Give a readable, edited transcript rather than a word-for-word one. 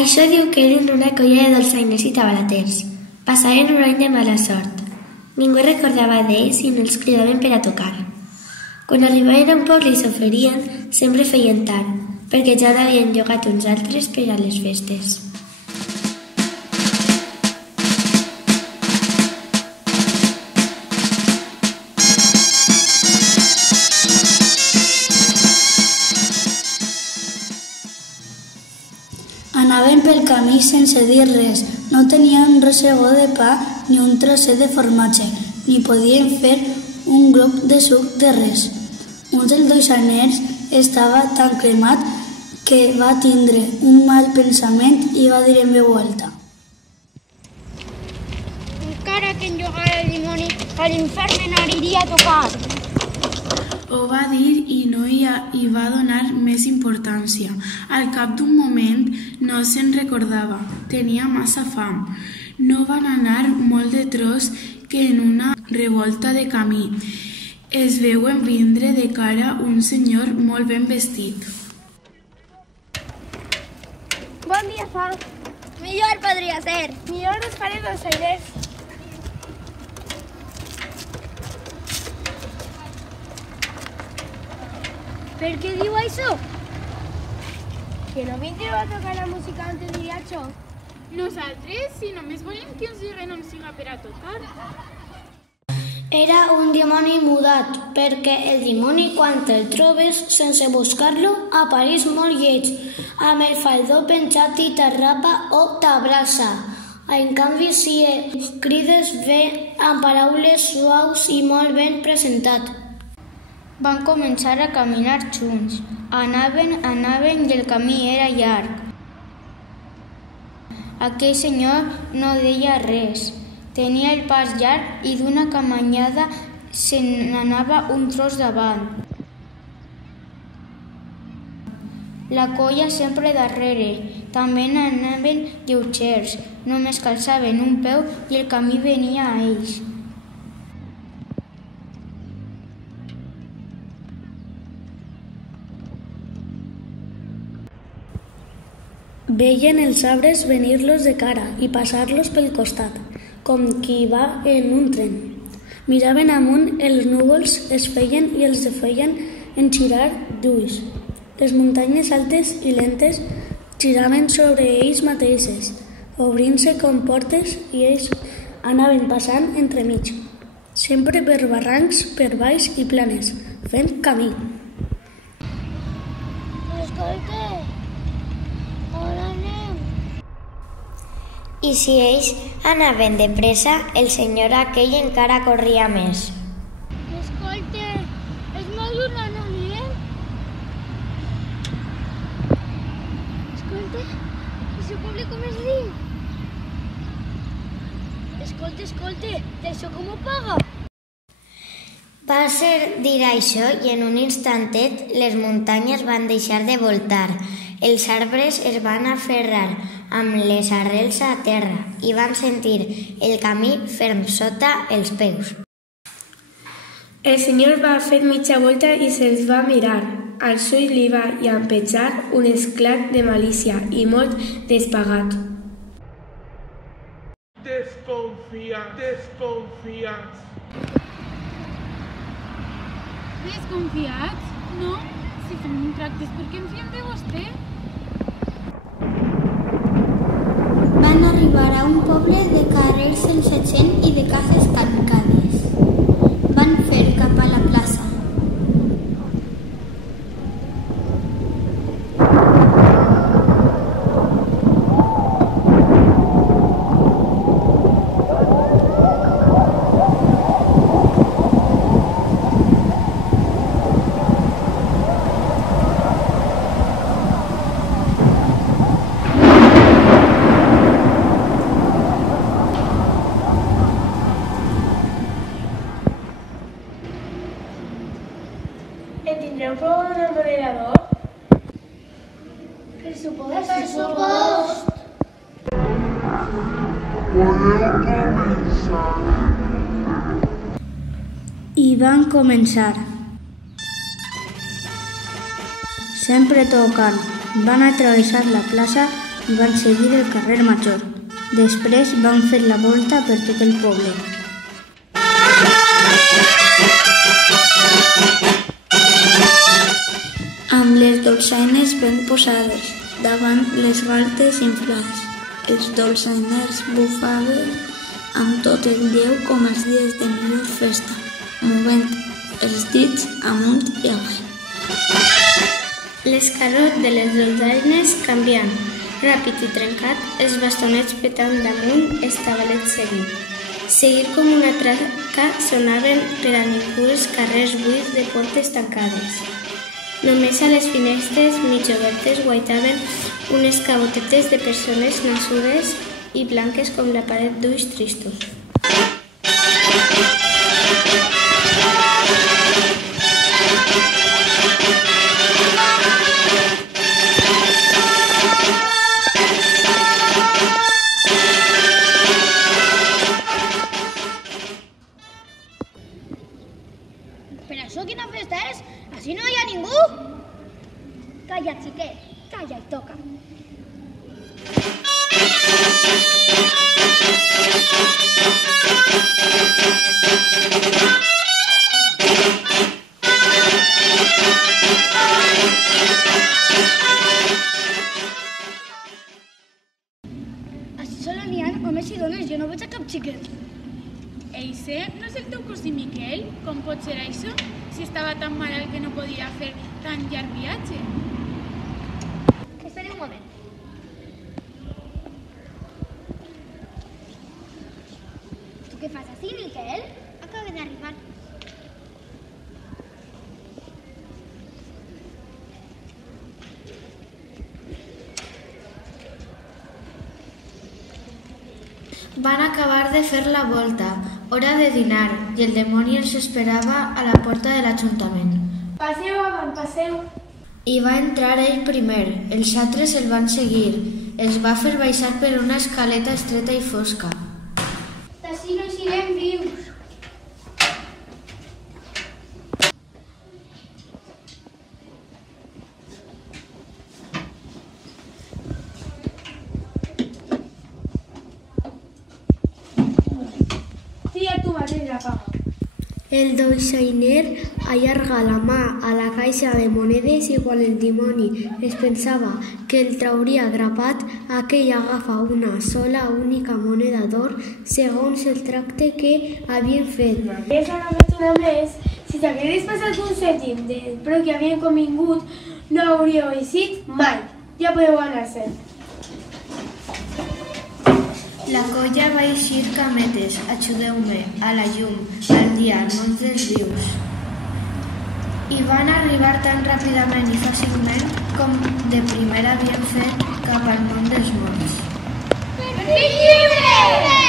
Això diu que eren una colla de dolçainers i tabalaters. Passaven un any de mala sort. Ningú recordava d'ells i no els cridaven per a tocar. Quan arribaven a un poble i s'oferien, sempre feien tard, perquè ja n'havien llogat uns altres per a les festes. Anaven pel camí sense dir res. No tenien un ressegó de pa ni un trosset de formatge, ni podien fer un glop de suc de res. Un dels dolçainers estava tan cremat que va tindre un mal pensament i va dir en veu alta: encara que em llogara el dimoni, a l'infern me n'aniria a tocar. Ho va dir i no hi va donar més importància. Al cap d'un moment no se'n recordava. Tenia massa fam. No van anar molt de tros que en una revolta de camí es veuen vindre de cara un senyor molt ben vestit. Bon dia fa. Millor podria ser. Millor us faré dolçainers. Per què diu això? Que no vindreu a tocar la música antes diria això? Nosaltres, si només volem que ens diguen on siga per a tocar. Era un dimoni mudat, perquè el dimoni, quan el trobes sense buscar-lo, apareix molt lleig, amb el faldó penjat i t'arrapa o t'abraça. En canvi, si el crides, ve amb paraules suaus i molt ben presentat. Van començar a caminar junts. Anaven i el camí era llarg. Aquell senyor no deia res. Tenia el pas llarg i d'una camanyada se n'anava un tros davant. La colla sempre darrere. També anaven lleugers. Només calçaven un peu i el camí venia a ells. Veien els arbres venir-los de cara i passar-los pel costat, com qui va en un tren. Miraven amunt, els núvols es feien i els feien engirar d'ulls. Les muntanyes altes i lentes giraven sobre ells mateixes, obrint-se com portes i ells anaven passant entremig, sempre per barrancs, per valls i planes, fent camí. Escolta, on anem? I si ells anaven de pressa, el senyor aquell encara corria més. Escolta, és molt dur on anem? Escolta, això poble com es diu? Escolta, d'això com ho paga? Va ser dir això i en un instantet les muntanyes van deixar de voltar. Els arbres es van aferrar amb les arrels a terra i van sentir el camí ferm sota els peus. El senyor va fer mitja volta i se'ls va mirar. Als ulls li va llampejar un esclat de malícia i molt despagat. Desconfiats? No? Si fem un tracte és perquè em fiem de vostè. Van arribar a un poble de carrers sense gent i de cases tancades. Van fer cap a la plaça. En tindreu prou d'un embolerador? Per supost. I van començar. Sempre tocant. Van atravessar la plaça i van seguir el carrer Major. Després van fer la volta per tot el poble. Amb les dolçaines ben posades davant les galtes inflades, els dolçainers bufaven amb tot el lleu com els dies de millor festa, movent els dits amunt i avall. L'escarot de les dolçaines canviant, ràpid i trencat, els bastonets petant damunt, els tabalets seguint. Seguir com una traca sonaven per a ningú els carrers buits de portes tancades. Només a les finestres mig obertes guaitaven unes cabotetes de persones nassudes i blanques com la paret d'ulls tristos. Però això quina festa és? Així no hi ha ningú? Calla, xiquet, calla i toca. Així sols n'hi ha homes i dones, jo no veig a cap xiquet. Eixe no és el teu cosí Miquel? Com pot ser això? Si estava tan malalt que no podia fer tan llarg viatge. Espera un moment. Tu què fas així, Miquel? Acabo d'arribar. Van acabar de fer la volta, hora de dinar, i el dimoni els esperava a la porta de l'Ajuntament. Passeu avant, passeu. Hi va entrar ell primer, els altres el van seguir. Els va fer baixar per una escaleta estreta i fosca. D'ací no siguem vius. Tira tu mateix la paga. El dolçainer allarga la mà a la caixa de monedes i quan el dimoni es pensava que el trauria grapat, aquell agafa una sola única moneda d'or segons el tracte que havien fet. És una fortuna més. Si t'hagués passat un cèntim del preu que havien convingut, no hauríeu eixit mai. Ja podeu anar-se'n. La colla va eixir cametes, ajudeu-me, a la llum, al dia, al món dels vius. I van arribar tan ràpidament i fàcilment com de primer havien fet cap al món dels morts. Per fi lliure!